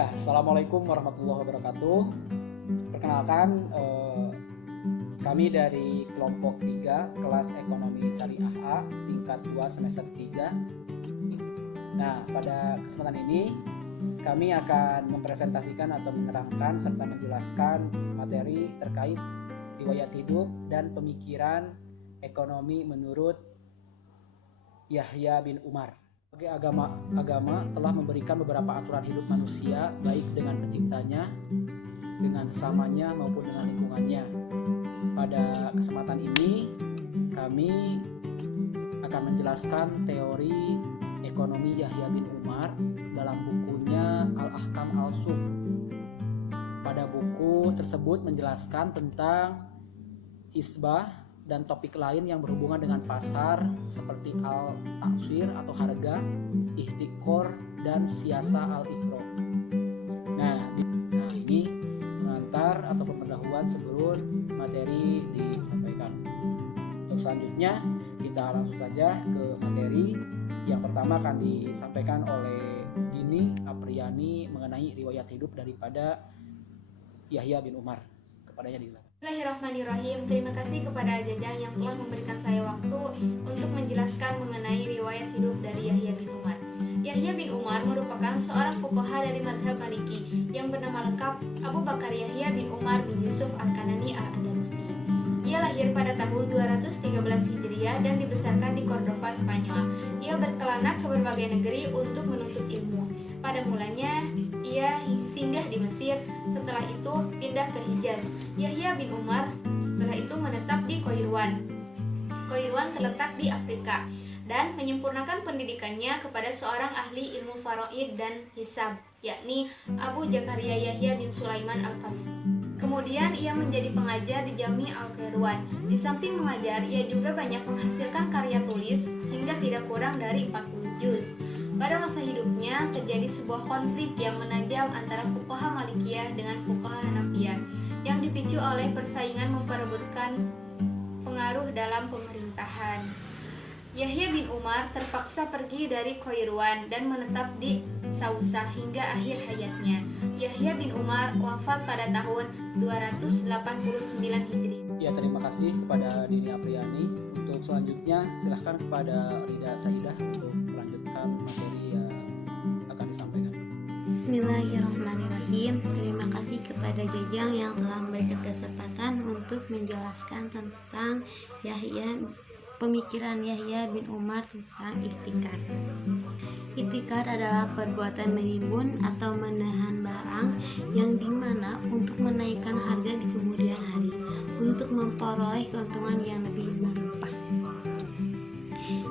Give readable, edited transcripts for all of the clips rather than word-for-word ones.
Ya, Assalamualaikum warahmatullahi wabarakatuh. Perkenalkan, kami dari kelompok 3 kelas ekonomi syariah A tingkat 2 semester 3. Nah, pada kesempatan ini kami akan mempresentasikan atau menerangkan serta menjelaskan materi terkait riwayat hidup dan pemikiran ekonomi menurut Yahya bin Umar. Sebagai agama telah memberikan beberapa aturan hidup manusia, baik dengan penciptanya, dengan sesamanya maupun dengan lingkungannya. Pada kesempatan ini kami akan menjelaskan teori ekonomi Yahya bin Umar dalam bukunya Al-Ahkam Al-Suq. Pada buku tersebut menjelaskan tentang hisbah dan topik lain yang berhubungan dengan pasar seperti al-taksir atau harga, ihtikor, dan siasa al-ikhraj. Nah, ini pengantar atau pemberitahuan sebelum materi disampaikan. Untuk selanjutnya kita langsung saja ke materi. Yang pertama akan disampaikan oleh Dini Apriyani mengenai riwayat hidup daripada Yahya bin Umar. Kepadanya dilakukan. Bismillahirrahmanirrahim. Terima kasih kepada Jajang yang telah memberikan saya waktu untuk menjelaskan mengenai riwayat hidup dari Yahya bin Umar. Yahya bin Umar merupakan seorang fuqaha dari mazhab Maliki yang bernama lengkap Abu Bakar Yahya bin Umar bin Yusuf Al-Kanani Al-Andalusi. Ia lahir pada tahun 213 Hijriah dan dibesarkan di Cordova, Spanyol. Ia berkelana ke berbagai negeri untuk menuntut ilmu. Pada mulanya, ia singgah di Mesir, setelah itu pindah ke Hijaz. Yahya bin Umar setelah itu menetap di Kairouan. Kairouan terletak di Afrika dan menyempurnakan pendidikannya kepada seorang ahli ilmu faraid dan hisab, yakni Abu Zakaria Yahya bin Sulaiman Al-Farisi. Kemudian ia menjadi pengajar di Jami Al-Kairouan. Di samping mengajar, ia juga banyak menghasilkan karya tulis hingga tidak kurang dari 40 juz. Pada masa hidupnya terjadi sebuah konflik yang menajam antara fuqaha Malikiyah dengan fuqaha Hanafiyah yang dipicu oleh persaingan memperebutkan pengaruh dalam pemerintahan. Yahya bin Umar terpaksa pergi dari Kairouan dan menetap di Sausa hingga akhir hayatnya. Yahya bin Umar wafat pada tahun 289 Hijri. Ya, terima kasih kepada Dini Apriyani. Untuk selanjutnya silahkan kepada Rida Saidah untuk melanjutkan materi yang akan disampaikan. Bismillahirrahmanirrahim. Terima kasih kepada Jajang yang telah memberikan kesempatan untuk menjelaskan tentang pemikiran Yahya bin Umar tentang iktikad. Iktikad adalah perbuatan menimbun atau menahan barang yang dimana untuk menaikkan harga di kemudian hari untuk memperoleh keuntungan yang lebih berlimpah.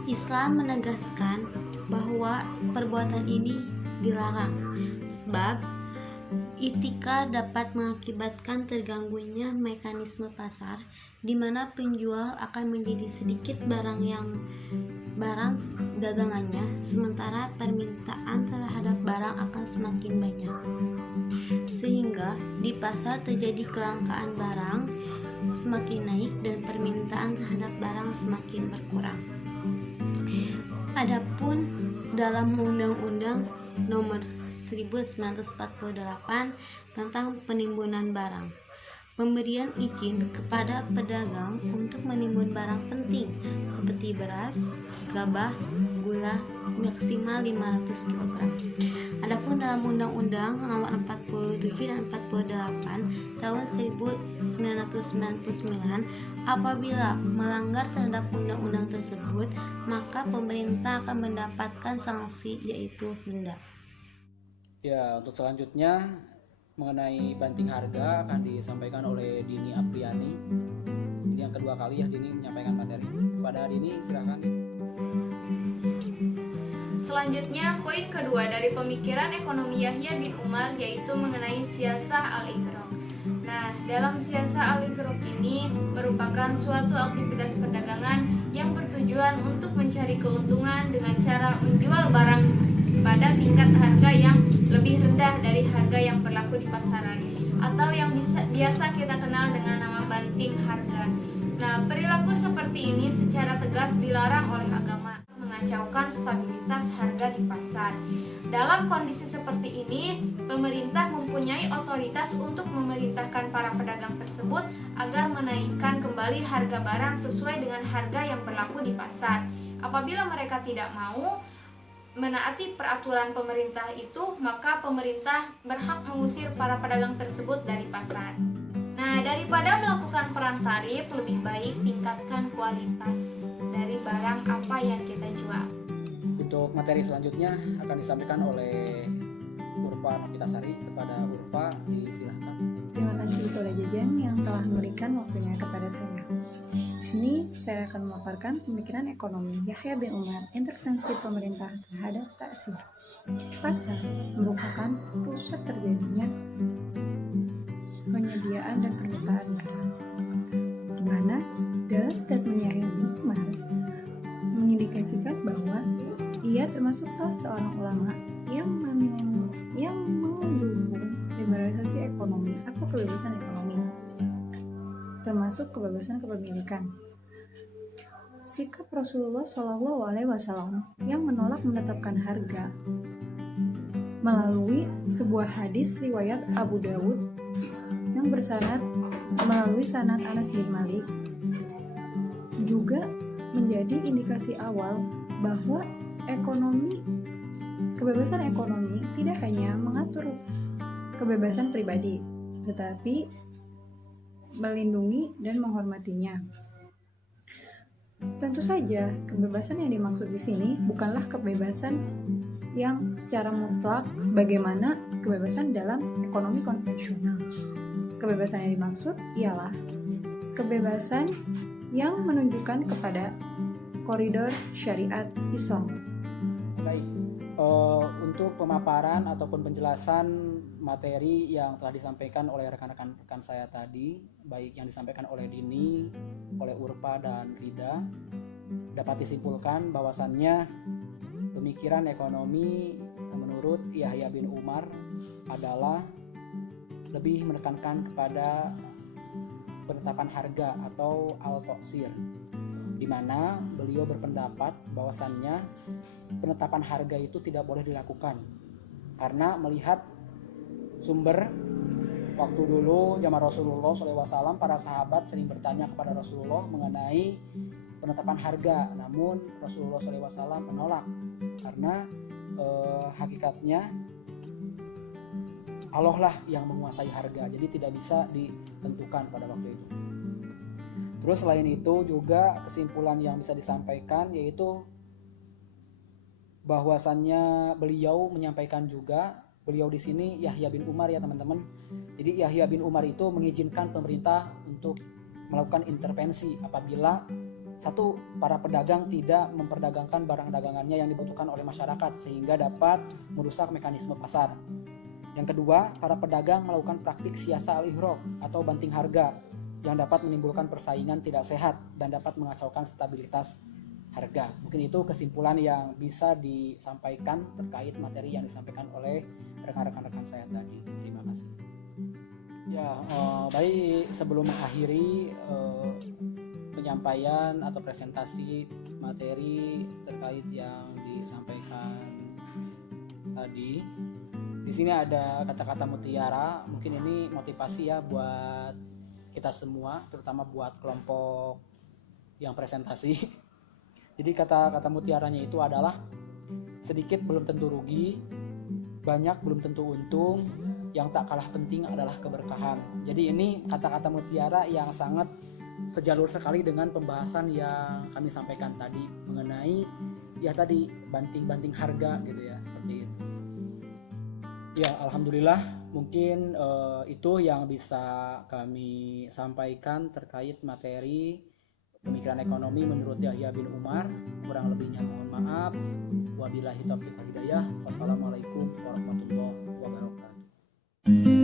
Islam menegaskan bahwa perbuatan ini dilarang sebab iktikad dapat mengakibatkan terganggunya mekanisme pasar di mana penjual akan menjadi sedikit barang dagangannya sementara permintaan terhadap barang akan semakin banyak, sehingga di pasar terjadi kelangkaan barang semakin naik dan permintaan terhadap barang semakin berkurang. Adapun dalam Undang-Undang Nomor 1948 tentang penimbunan barang, pemberian izin kepada pedagang untuk menimbun barang penting seperti beras, gabah, gula maksimal 500 kg. Adapun dalam Undang-Undang Nomor 47 dan 48 tahun 1999, apabila melanggar terhadap undang-undang tersebut, maka pemerintah akan mendapatkan sanksi yaitu denda. Ya, untuk selanjutnya mengenai banting harga akan disampaikan oleh Dini Apriyani. Ini yang kedua kali ya Dini menyampaikan materi. Kepada Dini silakan. Selanjutnya, poin kedua dari pemikiran ekonomi Yahya bin Umar yaitu mengenai siasah al-ikhraj. Nah, dalam siasah al-ikhraj ini merupakan suatu aktivitas perdagangan yang bertujuan untuk mencari keuntungan dengan cara menjual barang pada tingkat harga yang lebih rendah dari harga yang berlaku di pasaran atau yang biasa kita kenal dengan nama banting harga. Nah, perilaku seperti ini secara tegas dilarang oleh agama, mengacaukan stabilitas harga di pasar. Dalam kondisi seperti ini, Pemerintah mempunyai otoritas untuk memerintahkan para pedagang tersebut agar menaikkan kembali harga barang sesuai dengan harga yang berlaku di pasar. Apabila mereka tidak mau menaati peraturan pemerintah itu, maka pemerintah berhak mengusir para pedagang tersebut dari pasar. Nah, daripada melakukan perang tarif, lebih baik tingkatkan kualitas dari barang apa yang kita jual. Untuk materi selanjutnya akan disampaikan oleh Urfa Novitasari. Kepada Urfa, disilahkan. Terima kasih kepada Jajang yang telah memberikan waktunya kepada saya. Di sini saya akan memaparkan pemikiran ekonomi Yahya bin Umar, intervensi pemerintah terhadap taksir. Pasar merupakan pusat terjadinya penyediaan dan permintaan barang, di mana dalam statement Yahya bin Umar mengindikasikan bahwa ia termasuk salah seorang ulama yang mendukung liberalisasi ekonomi atau kebebasan ekonomi, termasuk kebebasan kepemilikan. Sikap Rasulullah Shallallahu Alaihi Wasallam yang menolak menetapkan harga melalui sebuah hadis riwayat Abu Dawud yang bersanad melalui sanad Anas bin Malik juga menjadi indikasi awal bahwa kebebasan ekonomi tidak hanya mengatur kebebasan pribadi, tetapi melindungi dan menghormatinya. Tentu saja, kebebasan yang dimaksud di sini bukanlah kebebasan yang secara mutlak sebagaimana kebebasan dalam ekonomi konvensional. Kebebasan yang dimaksud ialah kebebasan yang menunjukkan kepada koridor syariat Islam. Baik, untuk pemaparan ataupun penjelasan materi yang telah disampaikan oleh rekan-rekan saya tadi, baik yang disampaikan oleh Dini, oleh Urfa dan Rida, dapat disimpulkan bahwasannya pemikiran ekonomi menurut Yahya bin Umar adalah lebih menekankan kepada penetapan harga atau al-taksir, di mana beliau berpendapat bahwasannya penetapan harga itu tidak boleh dilakukan karena melihat sumber waktu dulu zaman Rasulullah SAW, para sahabat sering bertanya kepada Rasulullah mengenai penetapan harga, namun Rasulullah SAW menolak karena hakikatnya Allah lah yang menguasai harga, jadi tidak bisa ditentukan pada waktu itu. Terus selain itu juga kesimpulan yang bisa disampaikan yaitu bahwasannya beliau menyampaikan juga, beliau di sini Yahya bin Umar ya teman-teman. Jadi Yahya bin Umar itu mengizinkan pemerintah untuk melakukan intervensi apabila satu, para pedagang tidak memperdagangkan barang dagangannya yang dibutuhkan oleh masyarakat sehingga dapat merusak mekanisme pasar. Yang kedua, para pedagang melakukan praktik siasa al-ihraq atau banting harga yang dapat menimbulkan persaingan tidak sehat dan dapat mengacaukan stabilitas harga. Mungkin itu kesimpulan yang bisa disampaikan terkait materi yang disampaikan oleh rekan-rekan saya tadi. Terima kasih. Ya, baik, sebelum mengakhiri penyampaian atau presentasi materi terkait yang disampaikan tadi, di sini ada kata-kata mutiara. Mungkin ini motivasi ya buat kita semua, terutama buat kelompok yang presentasi. Jadi kata-kata mutiaranya itu adalah sedikit belum tentu rugi, banyak belum tentu untung, yang tak kalah penting adalah keberkahan. Jadi ini kata-kata mutiara yang sangat sejalur sekali dengan pembahasan yang kami sampaikan tadi mengenai ya tadi banting-banting harga gitu ya, seperti itu. Ya, alhamdulillah mungkin itu yang bisa kami sampaikan terkait materi pemikiran ekonomi menurut Yahya bin Umar. Kurang lebihnya mohon maaf. Wabillahi taufiq wal hidayah. Wassalamualaikum warahmatullahi wabarakatuh.